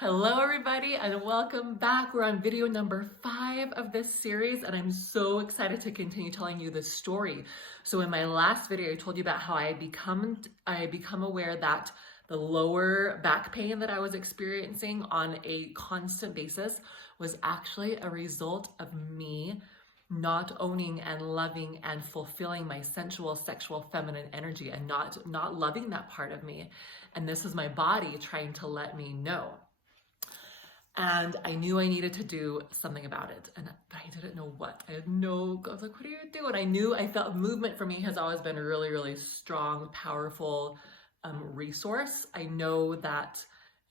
Hello everybody and welcome back. We're on video number 5 of this series and I'm so excited to continue telling you this story. So in my last video I told you about how I become aware that the lower back pain that I was experiencing on a constant basis was actually a result of me not owning and loving and fulfilling my sensual, sexual, feminine energy and not loving that part of me. And this is my body trying to let me know. And I knew I needed to do something about it, but I didn't know what. I was like, what do you do? And I felt movement for me has always been a really, really strong, powerful resource. I know that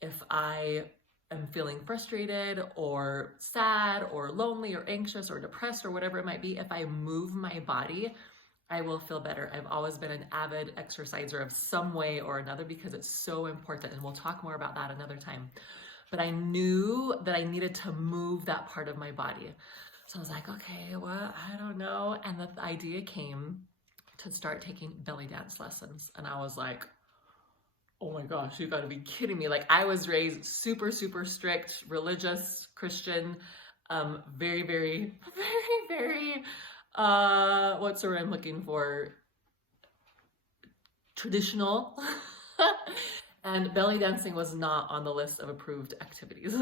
if I am feeling frustrated or sad or lonely or anxious or depressed or whatever it might be, if I move my body, I will feel better. I've always been an avid exerciser of some way or another because it's so important. And we'll talk more about that another time. But I knew that I needed to move that part of my body. So I was like, okay, well, I don't know. And the idea came to start taking belly dance lessons. And I was like, oh my gosh, you gotta be kidding me. Like I was raised super, super strict, religious, Christian, very, very, very, very, what's the word I'm looking for? Traditional. And belly dancing was not on the list of approved activities.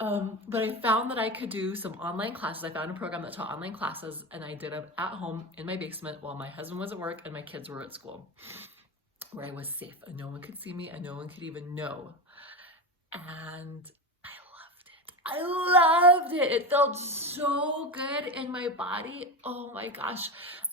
But I found that I could do some online classes. I found a program that taught online classes and I did them at home in my basement while my husband was at work and my kids were at school, where I was safe and no one could see me and no one could even know. And I loved it. It felt so good in my body. Oh my gosh.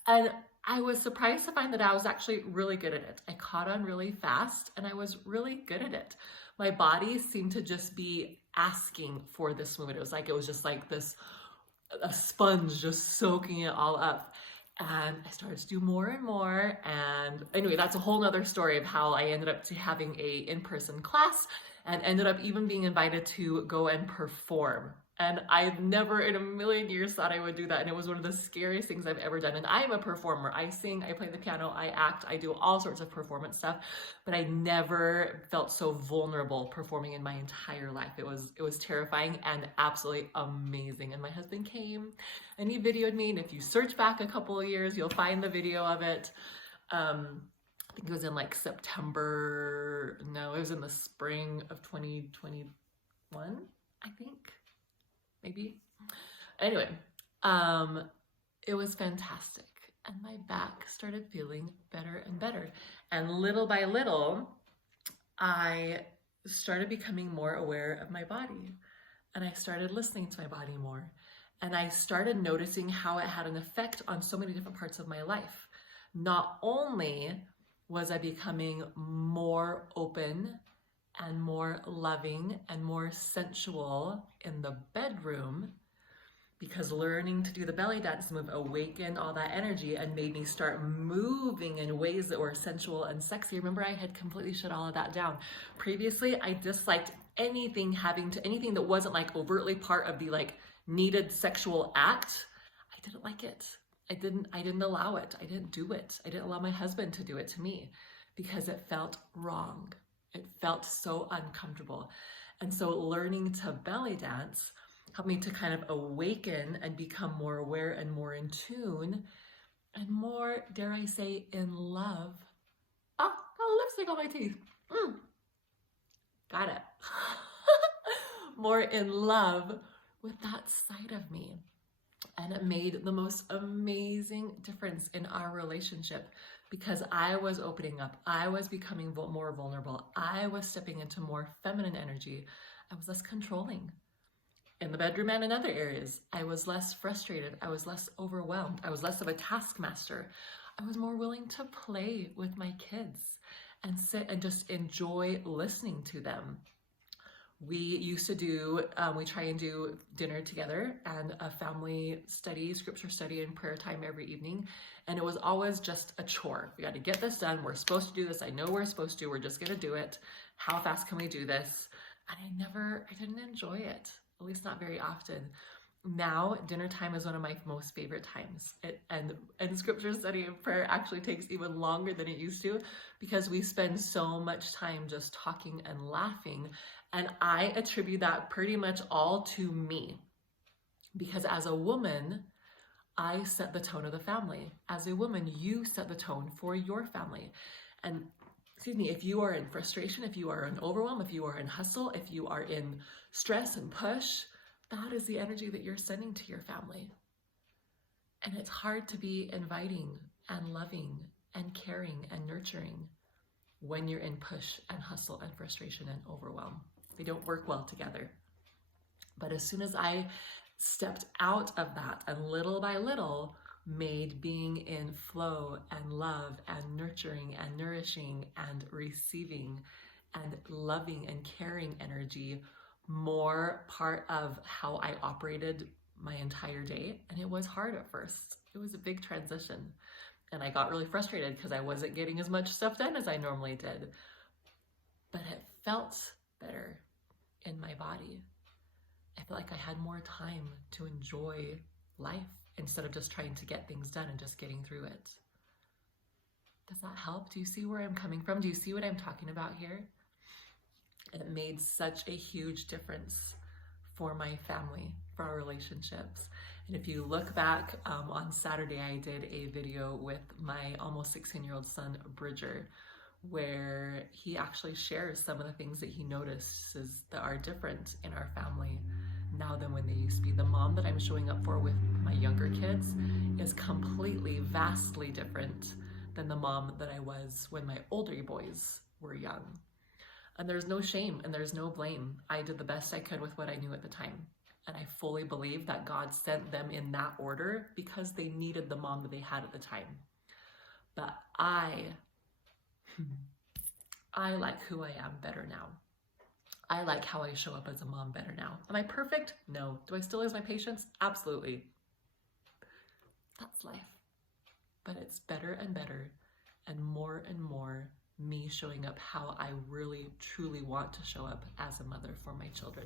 And I was surprised to find that I was actually really good at it. I caught on really fast and I was really good at it. My body seemed to just be asking for this movement. It was just like a sponge just soaking it all up. And I started to do more and more. And anyway, that's a whole nother story of how I ended up having a in-person class and ended up even being invited to go and perform. And I've never in a million years thought I would do that. And it was one of the scariest things I've ever done. And I am a performer. I sing, I play the piano, I act, I do all sorts of performance stuff, but I never felt so vulnerable performing in my entire life. It was terrifying and absolutely amazing. And my husband came and he videoed me. And if you search back a couple of years, you'll find the video of it. I think it was in like September. No, it was in the spring of 2021, I think. Maybe. Anyway, it was fantastic. And my back started feeling better and better. And little by little, I started becoming more aware of my body. And I started listening to my body more. And I started noticing how it had an effect on so many different parts of my life. Not only was I becoming more open and more loving and more sensual in the bedroom, because learning to do the belly dance move awakened all that energy and made me start moving in ways that were sensual and sexy. Remember, I had completely shut all of that down. Previously, I disliked anything that wasn't like overtly part of the like needed sexual act. I didn't like it. I didn't allow it. I didn't do it. I didn't allow my husband to do it to me because it felt wrong. It felt so uncomfortable. And so learning to belly dance helped me to kind of awaken and become more aware and more in tune and more, dare I say, in love. Ah, lipstick on my teeth. Got it. More in love with that side of me. And it made the most amazing difference in our relationship because I was opening up. I was becoming more vulnerable. I was stepping into more feminine energy. I was less controlling. In the bedroom and in other areas, I was less frustrated. I was less overwhelmed. I was less of a taskmaster. I was more willing to play with my kids and sit and just enjoy listening to them. We used to do, we try and do dinner together and a family study, scripture study and prayer time every evening. And it was always just a chore. We got to get this done. We're supposed to do this. I know we're supposed to. We're just going to do it. How fast can we do this? And I didn't enjoy it, at least not very often. Now, dinner time is one of my most favorite times. And scripture study and prayer actually takes even longer than it used to because we spend so much time just talking and laughing. And I attribute that pretty much all to me. Because as a woman, I set the tone of the family. As a woman, you set the tone for your family. And excuse me, if you are in frustration, if you are in overwhelm, if you are in hustle, if you are in stress and push, that is the energy that you're sending to your family. And it's hard to be inviting and loving and caring and nurturing when you're in push and hustle and frustration and overwhelm. They don't work well together. But as soon as I stepped out of that and little by little made being in flow and love and nurturing and nourishing and receiving and loving and caring energy more part of how I operated my entire day. And it was hard at first. It was a big transition. And I got really frustrated because I wasn't getting as much stuff done as I normally did. But it felt better in my body. I felt like I had more time to enjoy life instead of just trying to get things done and just getting through it. Does that help? Do you see where I'm coming from? Do you see what I'm talking about here? It made such a huge difference for my family, for our relationships. And if you look back on Saturday, I did a video with my almost 16-year-old son, Bridger, where he actually shares some of the things that he notices that are different in our family now than when they used to be. The mom that I'm showing up for with my younger kids is completely, vastly different than the mom that I was when my older boys were young. And there's no shame and there's no blame. I did the best I could with what I knew at the time. And I fully believe that God sent them in that order because they needed the mom that they had at the time. But I like who I am better now. I like how I show up as a mom better now. Am I perfect? No. Do I still lose my patience? Absolutely. That's life. But it's better and better and more me showing up how I really, truly want to show up as a mother for my children.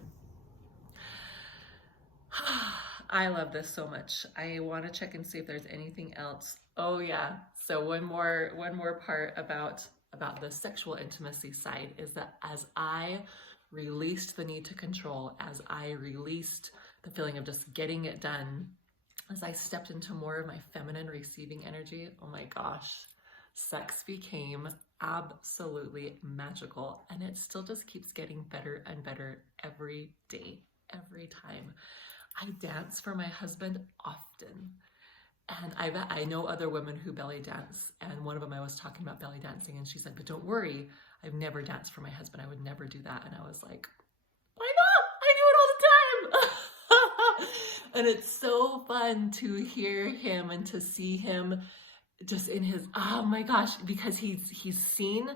I love this so much. I want to check and see if there's anything else. Oh yeah. So one more part about the sexual intimacy side is that as I released the need to control, as I released the feeling of just getting it done, as I stepped into more of my feminine receiving energy, oh my gosh, sex became absolutely magical. And it still just keeps getting better and better every day, every time. I dance for my husband often. And I know other women who belly dance, and one of them I was talking about belly dancing, and she said, but don't worry, I've never danced for my husband. I would never do that. And I was like, why not? I do it all the time. And it's so fun to hear him and to see him just in his, oh my gosh, because he's seen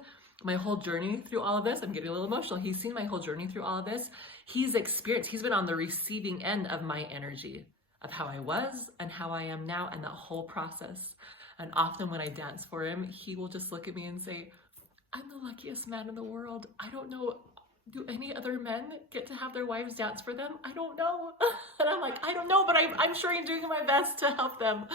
my whole journey through all of this. I'm getting a little emotional. He's seen my whole journey through all of this. He's been on the receiving end of my energy, of how I was and how I am now, and that whole process. And often when I dance for him, he will just look at me and say, I'm the luckiest man in the world. I don't know, do any other men get to have their wives dance for them? I don't know. And I'm like, I don't know, but I'm sure I'm doing my best to help them.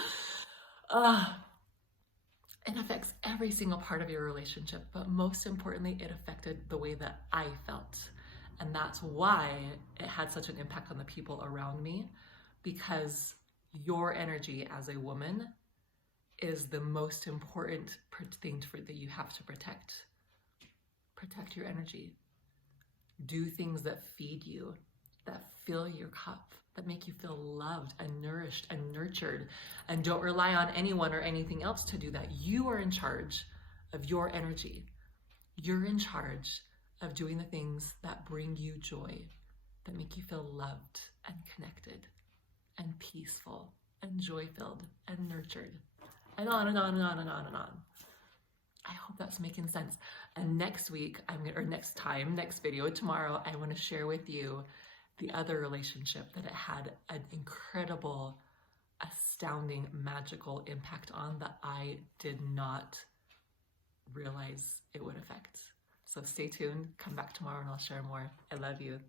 It affects every single part of your relationship, but most importantly, it affected the way that I felt. And that's why it had such an impact on the people around me, because your energy as a woman is the most important thing that you have to protect. Protect your energy. Do things that feed you, that fill your cup, that make you feel loved and nourished and nurtured. And don't rely on anyone or anything else to do that. You are in charge of your energy. You're in charge of doing the things that bring you joy, that make you feel loved and connected and peaceful and joy-filled and nurtured, and on and on and on and on and on. I hope that's making sense. And next week, next video, tomorrow, I want to share with you the other relationship that it had an incredible, astounding, magical impact on that I did not realize it would affect. So stay tuned, come back tomorrow and I'll share more. I love you.